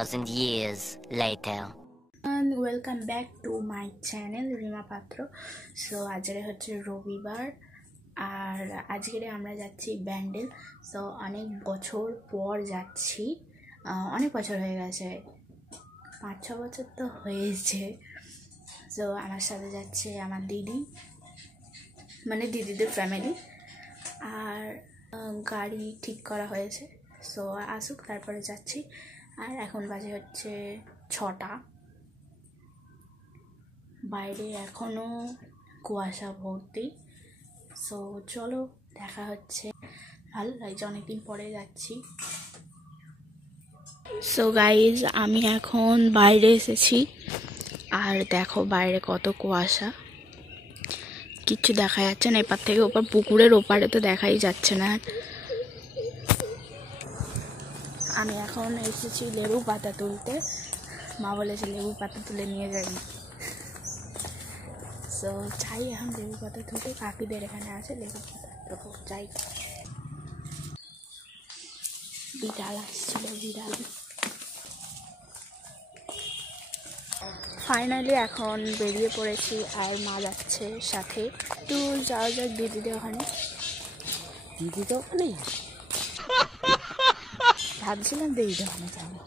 2,000 years later. And welcome back to my channel Rima Patra. So আজকে হচ্ছে রবিবার আর আজকে আমরা যাচ্ছি ব্যান্ডেল। সো অনেক বছর পর যাচ্ছি, অনেক বছর হয়ে গেছে, 5-6 বছর তো হয়েছে। সো আমার সাথে যাচ্ছে আমার দিদি, মানে দিদিদের ফ্যামিলি, আর গাড়ি ঠিক করা হয়েছে। সো আসুক তারপরে যাচ্ছি। আর এখন বাজে হচ্ছে 6টা, বাইরে এখনও কুয়াশা ভর্তি। সো চলো দেখা হচ্ছে, ভালো লাগছে, অনেকদিন পরে যাচ্ছি। সো গাইজ আমি এখন বাইরে এসেছি আর দেখো বাইরে কত কুয়াশা, কিচ্ছু দেখা যাচ্ছে না। এপার থেকে ওপার, পুকুরের ওপারে তো দেখাই যাচ্ছে না। আমি এখন এসেছি লেবু পাতা তুলতে, মা বলেছে লেবু পাতা তুলে নিয়ে যাবি। সো চাই এখন লেবু পাতা তুলতে, কাকিদের এখানে আছে লেবু পাতা, তো চাই। বিড়াল আসছিল, বিড়াল। ফাইনালি এখন বেরিয়ে পড়েছি আর মা যাচ্ছে সাথে। একটু যাওয়া যাক দিদিদের ওখানে। দিদিদের ওখানে ভাবছিলাম দিদিদের ওখানে যাবো।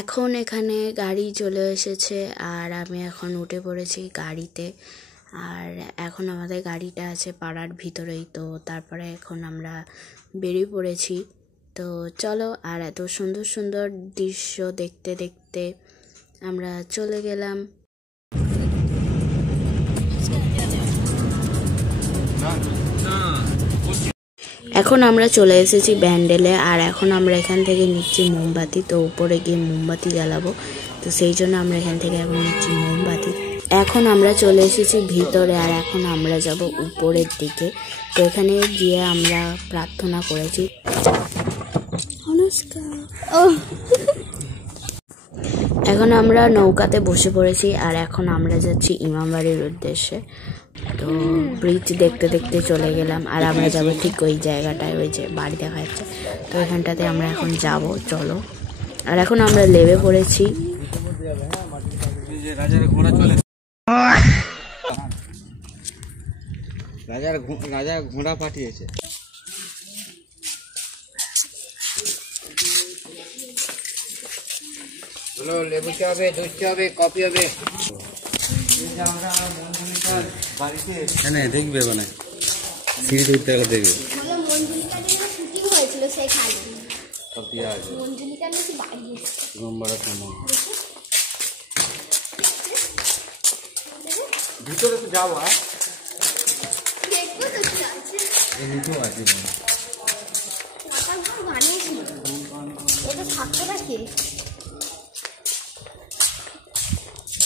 এখন এখানে গাড়ি চলে এসেছে আর আমি এখন উঠে পড়েছি গাড়িতে। আর এখন আমাদের গাড়িটা আছে পাড়ার ভিতরেই, তো তারপরে এখন আমরা বেরিয়ে পড়েছি। তো চলো, আর এত সুন্দর সুন্দর দৃশ্য দেখতে দেখতে আমরা চলে গেলাম। এখন আমরা চলে এসেছি ব্যান্ডেলে, আর এখন আমরা এখান থেকে নিচ্ছি মোমবাতি। তো উপরে গিয়ে মোমবাতি জ্বালাবো, তো সেই জন্য আমরা এখান থেকে এখন নিচ্ছি মোমবাতি। এখন আমরা চলে এসেছি ভিতরে, আর এখন আমরা যাব উপরের দিকে। তো এখানে গিয়ে আমরা প্রার্থনা করেছি। এখন আমরা নৌকাতে বসে পড়েছি আর এখন আমরা যাচ্ছি ইমামবাড়ির উদ্দেশ্যে। তো ব্রিজ দেখতে দেখতে চলে গেলাম, আর আমরা যাবো ঠিক ওই জায়গাটায়, ওই যে বাড়ি দেখা যাচ্ছে, তো এখানটাতে আমরা এখন যাব। চলো, আর এখন আমরা লেবে পড়েছি। রাজা ঘোড়া পাঠিয়েছে। বলো লেবু চা হবে, দুধ চা হবে, কফি হবে। দেখবে মানে সিঁড়ি ধরতে গেলে দেখবে ভিতরে তো যাবো।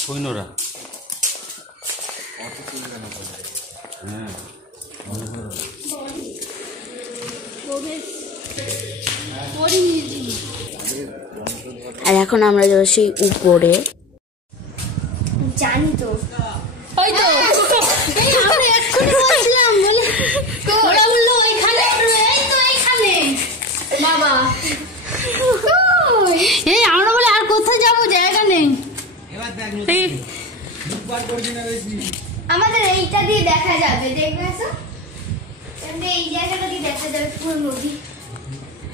সৈন্যরা আর এখন আমরা যাচ্ছি উপরে। জানি তো, ওই তো আমরা এক্ষুনি বসলাম বলে ওরা বললো ওইখানে, এই তো এইখানে বাবা। এই আমরা বলে আর কোথায় যাবো, জায়গা নেই। আমাদের এইটা দিয়ে দেখা যাবে, দেখবে এই জায়গাটা দিয়ে দেখা যাবে পুরো নদী।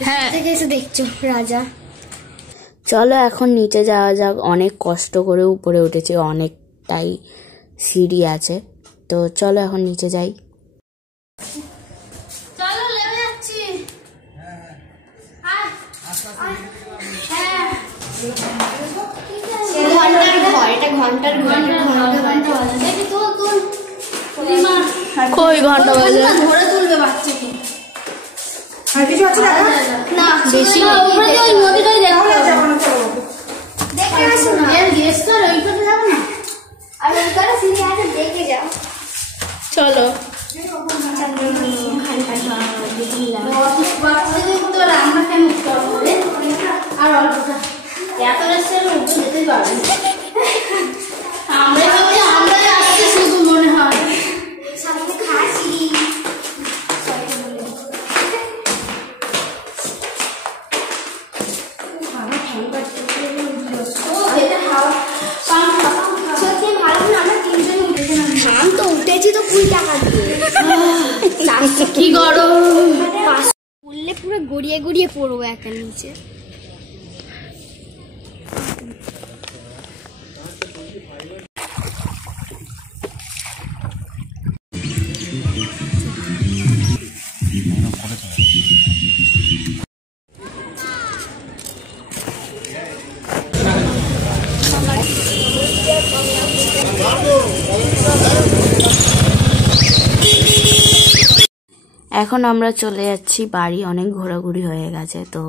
হ্যাঁ থেকে এসে দেখছো রাজা। চলো এখন নিচে যাওয়া যাক, অনেক কষ্ট করে উপরে উঠেছি, অনেকটাই সিঁড়ি আছে। তো চলো এখন নিচে যাই। চলো লেবে যাচ্ছি। ঘন্টার কই ঘন্টা বাজে? ধরে তুলবে বাচ্চাকে। আর কিছু আছে না বেশি না, ওই নদীটাই দেখতে আসো না। এর গেস্ট আর ওই কথা যাবো না, আর ওই কথা সিঁড়ি আছে দেখে যাও। চলো আমরা কেন আর অল্পটা এত রেস্টের উপরে যেতে পারবো। আমরা আসতে শুধু মনে হয় সামনে খাসি কি গরম, পড়লে পুরো গড়িয়ে গড়িয়ে পড়বো একা নিচে। এখন আমরা চলে যাচ্ছি বাড়ি, অনেক ঘোরাঘুরি হয়ে গেছে। তো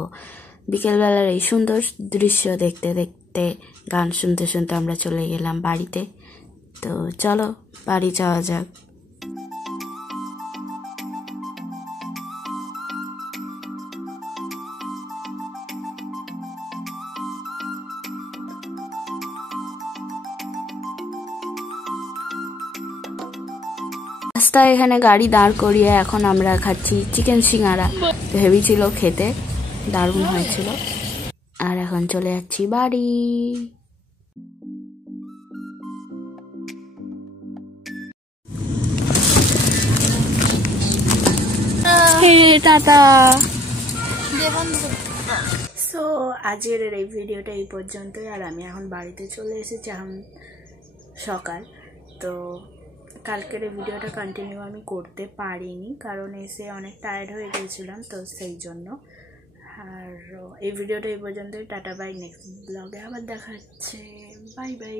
বিকেলবেলার এই সুন্দর দৃশ্য দেখতে দেখতে গান শুনতে শুনতে আমরা চলে গেলাম বাড়িতে। তো চলো বাড়ি যাওয়া যাক। রাস্তায় এখানে গাড়ি দাঁড় করিয়ে এখন আমরা খাচ্ছি চিকেন সিঙ্গারা। হেভি ছিল খেতে, দারুণ হয়েছিল। আর এখন চলে যাচ্ছি বাড়ি। টাটা। সো আজকের এই ভিডিওটা এই পর্যন্তই। আর আমি এখন বাড়িতে চলে এসেছি, এখন সকাল। তো কালকের এই ভিডিওটা কন্টিনিউ আমি করতে পারিনি, কারণ এসে অনেক টায়ার্ড হয়ে গিয়েছিলাম, তো সেই জন্য। আর এই ভিডিওটা এই পর্যন্তই। টাটা বাই, নেক্সট ব্লগে আবার দেখা হচ্ছে। Bye bye.